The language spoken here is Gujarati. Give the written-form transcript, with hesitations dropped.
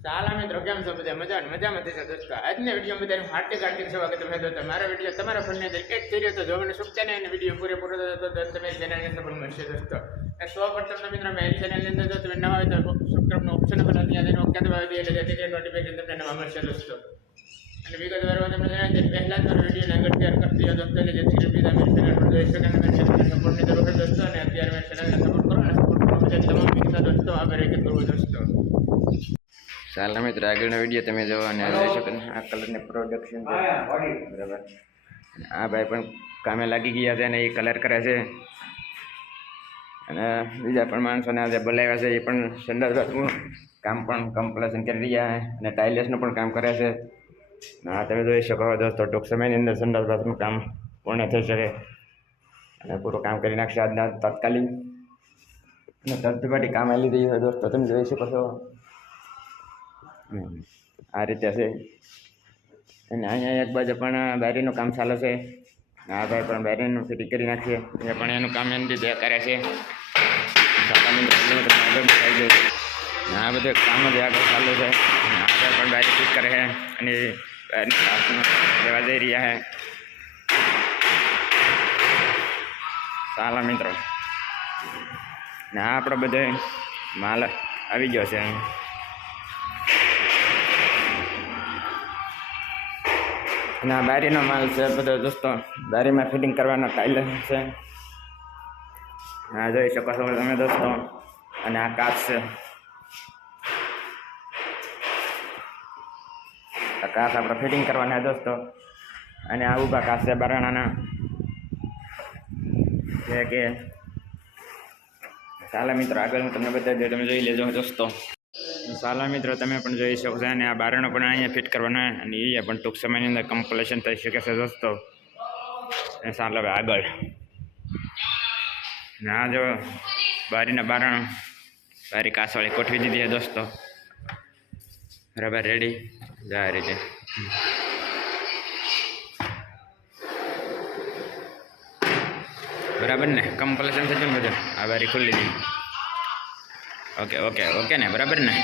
સાલા મિત્રો કેમ છો બધા મજામાં થશે દોસ્તો આજના વિડીયો બધાનું હાર્દિક સ્વાગત છે દોસ્તો મારા વિડીયો તમારા ફોનની અંદર એક થઈ રહ્યો તો જોવાનું સુખતા ને વિડીયો પૂરેપૂરો તમે ચેનલની અંદર પણ મળશે દોસ્તો સૌ પ્રથમ મિત્રો મેં ચેનલની અંદર જો તમે નવા હોય તો સબસ્ક્રાઇબનો ઓપ્શન પણ ત્યાં તેનો ઓકે દબાવી દે એટલે જેથી નોટિફિકેશન તમને નવા મળશે દોસ્તો અને વિગતવાર તમને જણાવી દે પહેલા તો વિડીયોને આગળ શેર કરી દો દોસ્તો એટલે જેથી બીજા મેરી ચેનલ પર જોઈ શકે અને મેરી ચેનલને સપોર્ટની જરૂર હોય દોસ્તો અને અત્યારે મેરી ચેનલને સપોર્ટ કરો અને સપોર્ટ કરવા માટે તમામ મિત્રો દોસ્તો આગળ એક કરવું દોસ્તો સાલા મિત્રો આગળનો વિડીયો તમે જોવો અને જોઈ શકો આ કલરની પ્રોડક્શન છે બરાબર આ ભાઈ પણ કામે લાગી ગયા છે અને એ કલર કરે છે અને બીજા પણ માણસોને આજે બોલાવ્યા છે એ પણ સંડાસ બાથરૂમનું કામ પણ કમ્પ્લેશન કરી રહ્યા છે અને ટાઇલ્સનું પણ કામ કરે છે હા તમે જોઈ શકો દોસ્તો ટૂંક સમયની અંદર સંડાસ બાથરૂમનું કામ પૂર્ણ થઈ શકે અને પૂરું કામ કરી નાખશે આજના તાત્કાલિક અને ધબધબાટી કામ આવી રહી હોય દોસ્તો તમે જોઈ શકો છો આ રીતે છે અને અહીંયા એક બાજુ પણ બેરીનું કામ ચાલે છે આ ભાઈ પણ બેરીનું ફિટિંગ કરી નાખીએ એ પણ એનું કામ એની રીતે કરે છે આ બધું કામ જ આગળ ચાલુ છે આ ભાઈ પણ બેરી ફિટ કરે છે અને લેવા જઈ રહ્યા છે સાલા મિત્રો ને આ આપણો બધો માલ આવી ગયો છે અને આ બારીનો માલ છે બધો દોસ્તો બારીમાં ફિટિંગ કરવાનો ટાઇલ છે હા જોઈ શકો છો તમે દોસ્તો અને આ કાચ છે આ કાચ આપણે ફિટિંગ કરવાના દોસ્તો અને આ ઊભા કાચ છે બારણાના છે કે સાલા મિત્રો આગળ હું તમને બતાવી દઉં તમે જોઈ લેજો દોસ્તો સાલા મિત્રો તમે પણ જોઈ શકો છો અને આ બારણો પણ અહીંયા ફિટ કરવાના અને એ પણ ટૂંક સમયની અંદર કમ્પ્લેશન થઈ શકે છે દોસ્તો અને ચાલો હવે આગળ ને આ જો બારીના બારણો બારી કાસવાળી ગોઠવી દીધી છે દોસ્તો બરાબર રેડી આ રીતે બરાબર ને કમ્પ્લેશન થઈ ગયું બધું આ બારી ખુલ્લી હતી ઓકે ઓકે ઓકે ને બરાબર ને